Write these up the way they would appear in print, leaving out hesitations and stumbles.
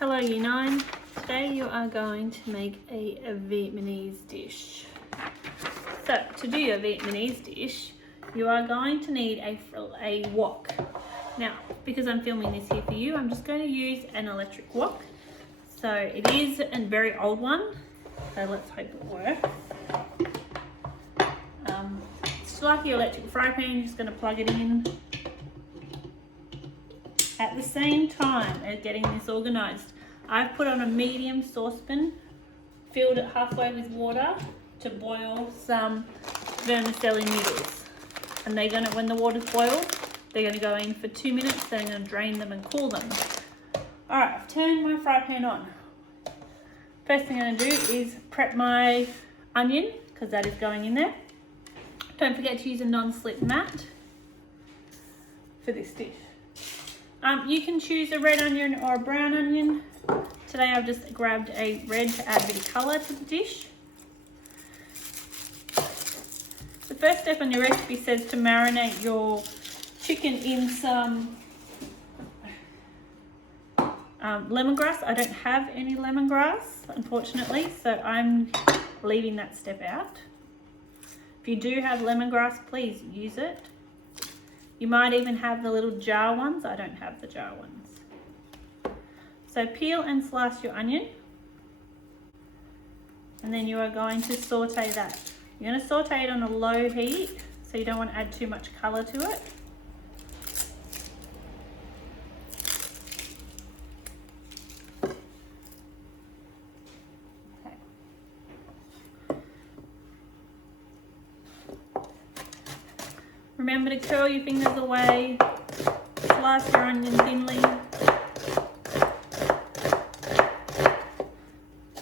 Hello Year 9, today you are going to make a Vietnamese dish. So to do your Vietnamese dish, you are going to need a wok. Now, because I'm filming this here for you, I'm just going to use an electric wok. So it is a very old one, so let's hope it works. It's like your electric fry pan, you're just going to plug it in. At the same time as getting this organised, I've put on a medium saucepan, filled it halfway with water to boil some vermicelli noodles. And they're gonna, when the water's boiled, they're gonna go in for 2 minutes, then I'm gonna drain them and cool them. All right, I've turned my fry pan on. First thing I'm gonna do is prep my onion, because that is going in there. Don't forget to use a non-slip mat for this dish. You can choose a red onion or a brown onion. Today I've just grabbed a red to add a bit of colour to the dish. The first step on your recipe says to marinate your chicken in some lemongrass. I don't have any lemongrass, unfortunately, so I'm leaving that step out. If you do have lemongrass, please use it. You might even have the little jar ones. I don't have the jar ones. So peel and slice your onion. And then you are going to saute that. You're going to saute it on a low heat, so you don't want to add too much colour to it. Remember to curl your fingers away, slice your onion thinly,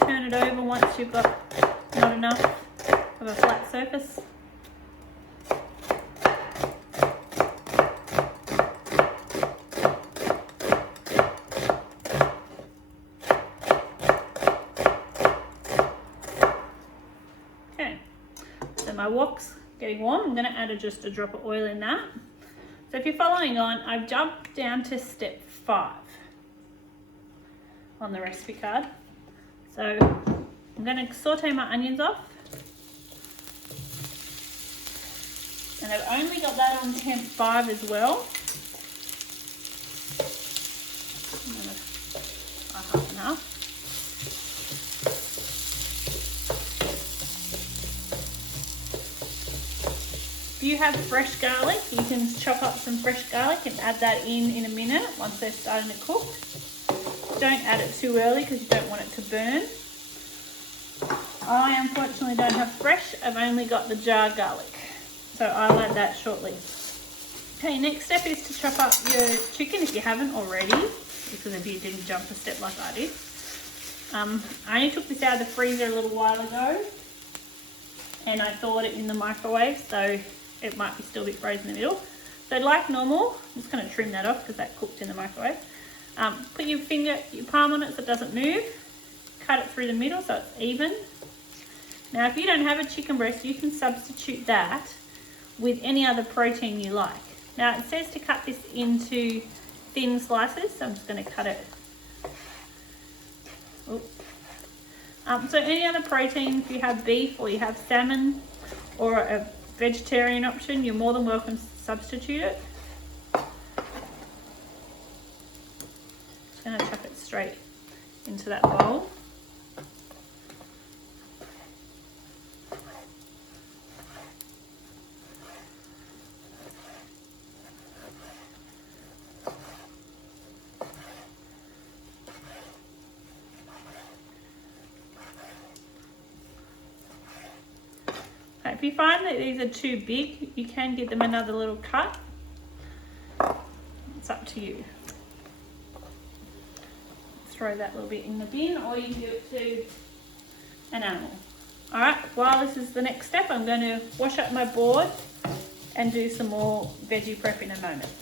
turn it over once you've got not enough of a flat surface. Okay, so my wok's getting warm. I'm going to add just a drop of oil in that. So if you're following on, I've jumped down to step 5 on the recipe card. So I'm going to saute my onions off. And I've only got that on temp 5 as well. I'm going to try half and half. If you have fresh garlic, you can chop up some fresh garlic and add that in a minute once they're starting to cook. Don't add it too early because you don't want it to burn. I unfortunately don't have fresh, I've only got the jar garlic. So I'll add that shortly. Okay, next step is to chop up your chicken if you haven't already, because if you didn't jump a step like I did. I only took this out of the freezer a little while ago and I thawed it in the microwave, so it might be still a bit frozen in the middle. So like normal, I'm just going to trim that off because that cooked in the microwave. Put your palm on it so it doesn't move. Cut it through the middle so it's even. Now if you don't have a chicken breast, you can substitute that with any other protein you like. Now it says to cut this into thin slices, so I'm just going to cut it. So any other protein, if you have beef or you have salmon or a vegetarian option, you're more than welcome to substitute it. Just going to chuck it straight into that bowl. If you find that these are too big, you can give them another little cut. It's up to you. Throw that little bit in the bin, or you can give it to an animal. All right, while this is the next step, I'm going to wash up my board and do some more veggie prep in a moment.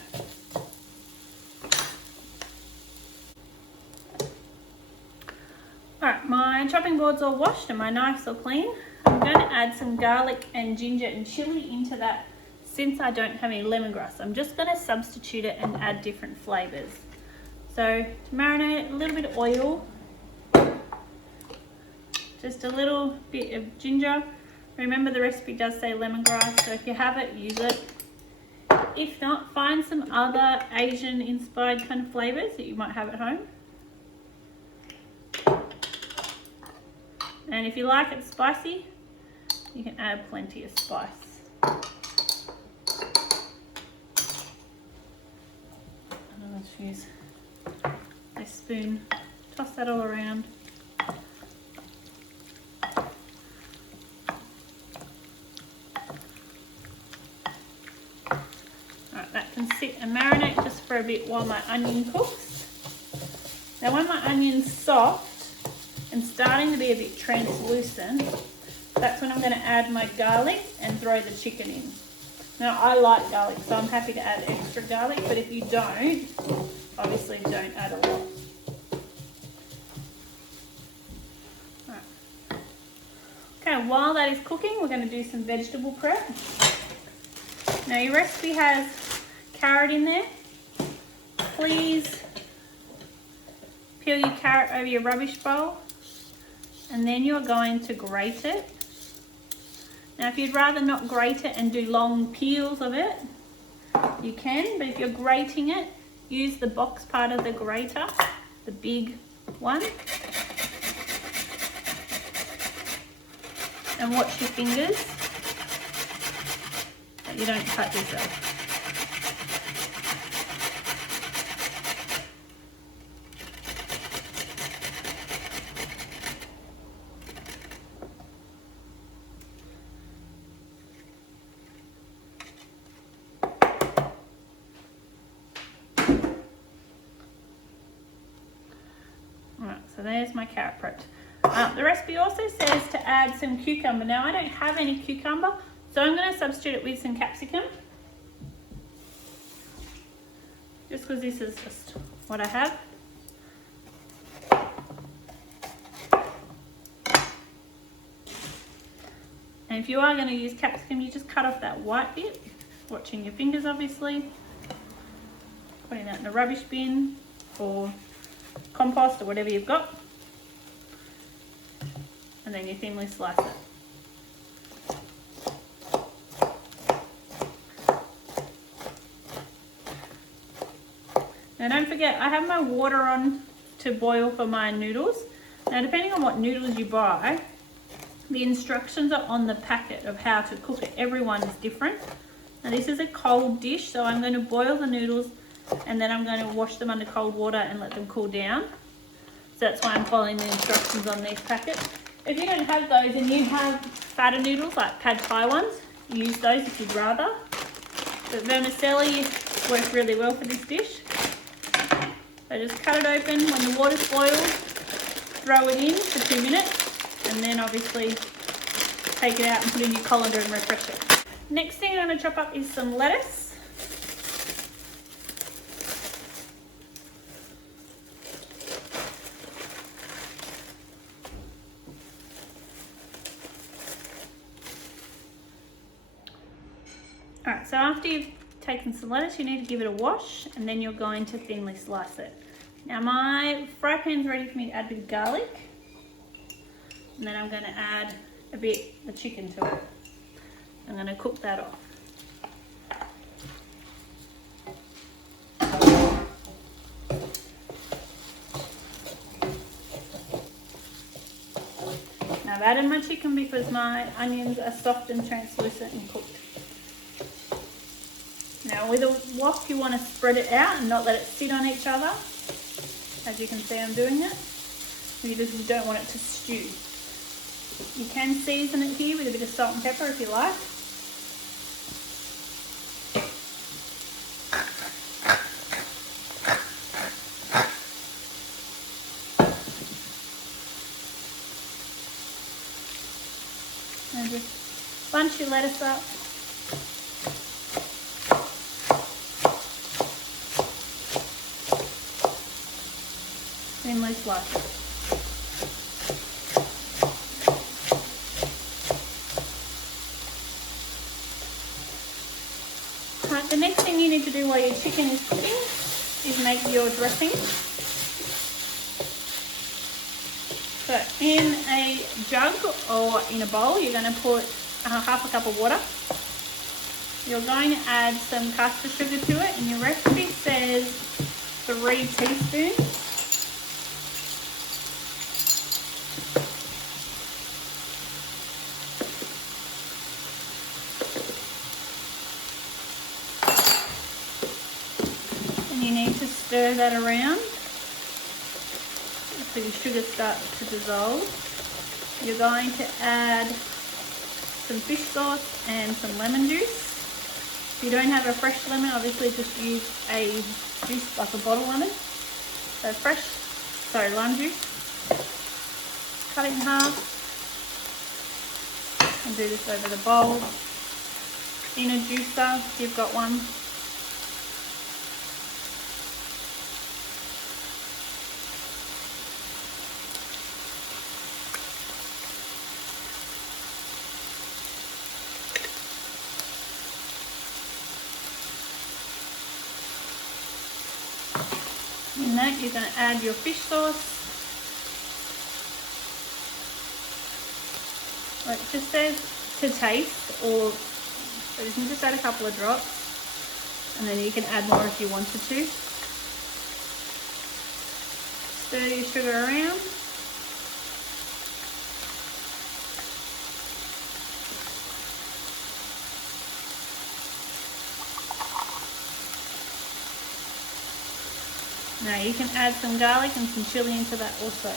All right, my chopping board's all washed and my knife's all clean. I'm going to add some garlic and ginger and chilli into that since I don't have any lemongrass. I'm just going to substitute it and add different flavours. So to marinate it, a little bit of oil, just a little bit of ginger. Remember the recipe does say lemongrass, so if you have it, use it. If not, find some other Asian inspired kind of flavours that you might have at home. And if you like it spicy, you can add plenty of spice. And let's use a spoon, toss that all around. Alright, that can sit and marinate just for a bit while my onion cooks. Now when my onion's soft and starting to be a bit translucent, that's when I'm going to add my garlic and throw the chicken in. Now I like garlic, so I'm happy to add extra garlic, but if you don't, obviously don't add a lot. Right. Okay, while that is cooking, we're going to do some vegetable prep. Now your recipe has carrot in there. Please peel your carrot over your rubbish bowl, and then you're going to grate it. Now if you'd rather not grate it and do long peels of it, you can, but if you're grating it, use the box part of the grater, the big one. And watch your fingers, that you don't cut yourself. So there's my carrot prepped. The recipe also says to add some cucumber. Now I don't have any cucumber, so I'm going to substitute it with some capsicum. Just because this is just what I have. And if you are going to use capsicum, you just cut off that white bit, watching your fingers obviously. Putting that in the rubbish bin or compost or whatever you've got, and then you thinly slice it. Now don't forget, I have my water on to boil for my noodles. Now depending on what noodles you buy, the instructions are on the packet of how to cook it. Everyone is different. Now this is a cold dish, so I'm going to boil the noodles and then I'm going to wash them under cold water and let them cool down. So that's why I'm following the instructions on these packets. If you don't have those and you have fatter noodles like pad thai ones, use those if you'd rather. But vermicelli works really well for this dish. So just cut it open. When the water's boiled, throw it in for 2 minutes, and then obviously take it out and put in your colander and refresh it. Next thing I'm going to chop up is some lettuce. Alright, so after you've taken some lettuce, you need to give it a wash, and then you're going to thinly slice it. Now my fry pan's ready for me to add a bit of garlic, and then I'm going to add a bit of chicken to it. I'm going to cook that off. Now I've added my chicken because my onions are soft and translucent and cooked. Now with a wok you want to spread it out and not let it sit on each other. As you can see I'm doing it. You just don't want it to stew. You can season it here with a bit of salt and pepper if you like. And just bunch your lettuce up. Thinly slice it. Right, the next thing you need to do while your chicken is cooking is make your dressing. So in a jug or in a bowl, you're going to put half a cup of water. You're going to add some caster sugar to it, and your recipe says 3 teaspoons. And you need to stir that around so your sugar starts to dissolve. You're going to add some fish sauce and some lemon juice. If you don't have a fresh lemon, obviously just use a juice like a bottle lemon. So lime juice. Cut it in half and do this over the bowl. In a juicer, if you've got one. In that, you're going to add your fish sauce. Like it just says to taste, or so you can just add a couple of drops, and then you can add more if you wanted to. Stir your sugar around. Now you can add some garlic and some chili into that also.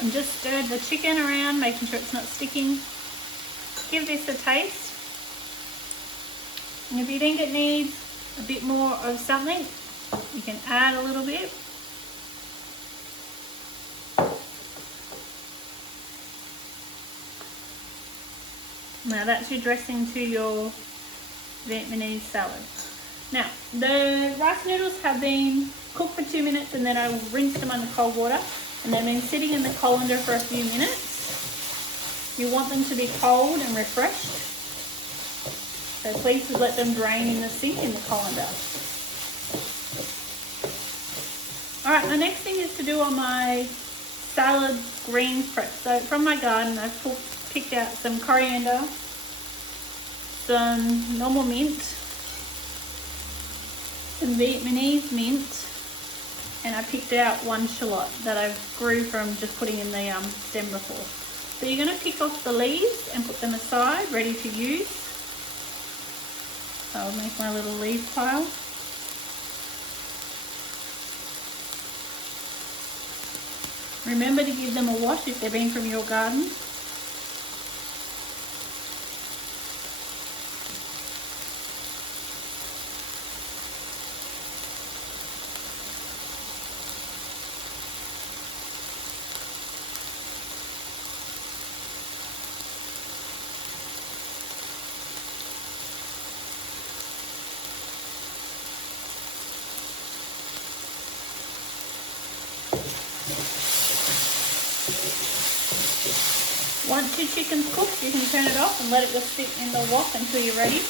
And just stirred the chicken around, making sure it's not sticking. Give this a taste. And if you think it needs a bit more of something, you can add a little bit. Now that's your dressing to your Vietnamese salad. Now the rice noodles have been cooked for 2 minutes, and then I will rinse them under cold water. And they've been sitting in the colander for a few minutes. You want them to be cold and refreshed. So please just let them drain in the sink in the colander. Alright, the next thing is to do on my salad greens prep. So from my garden, I've picked out some coriander, some normal mint, some Vietnamese mint, and I picked out 1 shallot that I grew from just putting in the stem before. So you're going to pick off the leaves and put them aside, ready to use. So I'll make my little leaf pile. Remember to give them a wash if they've been from your garden. Once your chicken's cooked, you can turn it off and let it just sit in the wok until you're ready.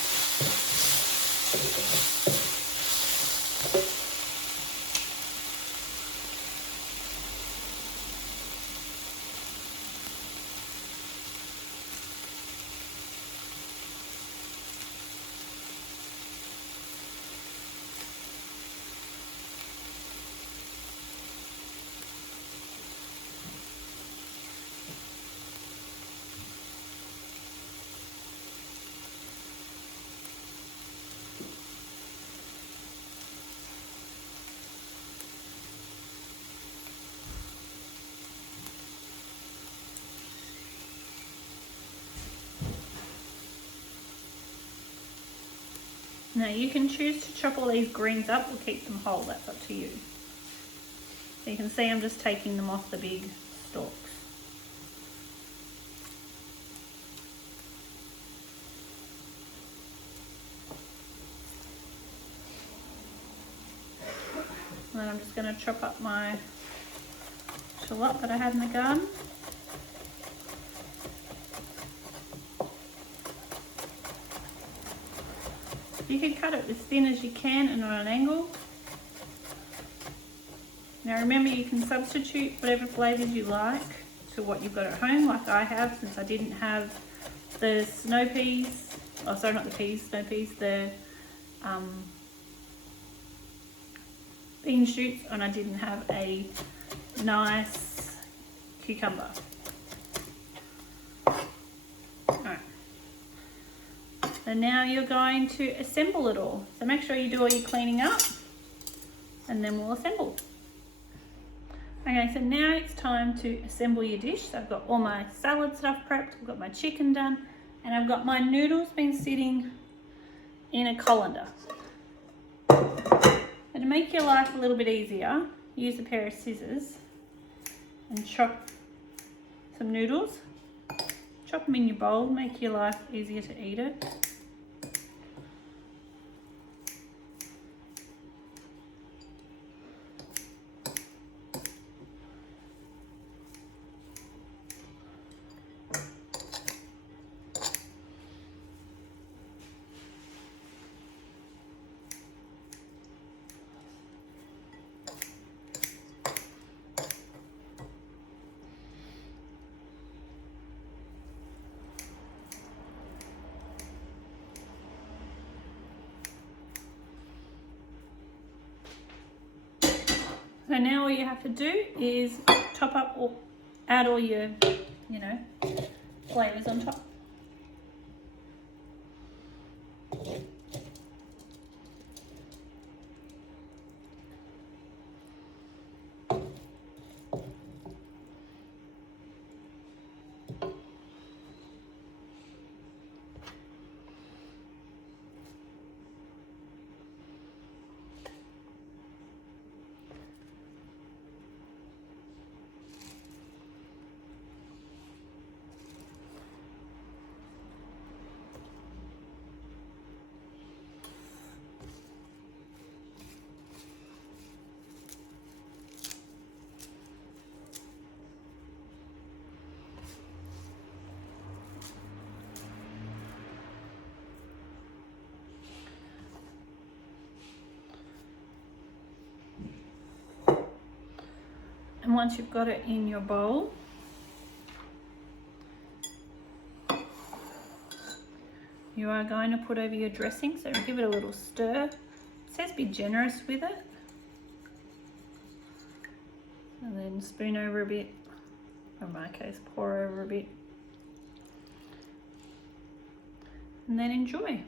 Now you can choose to chop all these greens up or keep them whole, that's up to you. So you can see I'm just taking them off the big stalks. And then I'm just going to chop up my shallot that I had in the garden. You can cut it as thin as you can and on an angle. Now remember, you can substitute whatever flavours you like to what you've got at home, like I have, since I didn't have the snow peas, oh sorry, not the peas, snow peas, the bean shoots, and I didn't have a nice cucumber. Alright. So now you're going to assemble it all. So make sure you do all your cleaning up and then we'll assemble. Okay, so now it's time to assemble your dish. So I've got all my salad stuff prepped, I've got my chicken done, and I've got my noodles been sitting in a colander. And to make your life a little bit easier, use a pair of scissors and chop some noodles. Chop them in your bowl, make your life easier to eat it. So now all you have to do is top up or add all your, flavours on top. And once you've got it in your bowl, you are going to put over your dressing, so give it a little stir. It says be generous with it. And then spoon over a bit, or in my case, pour over a bit. And then enjoy.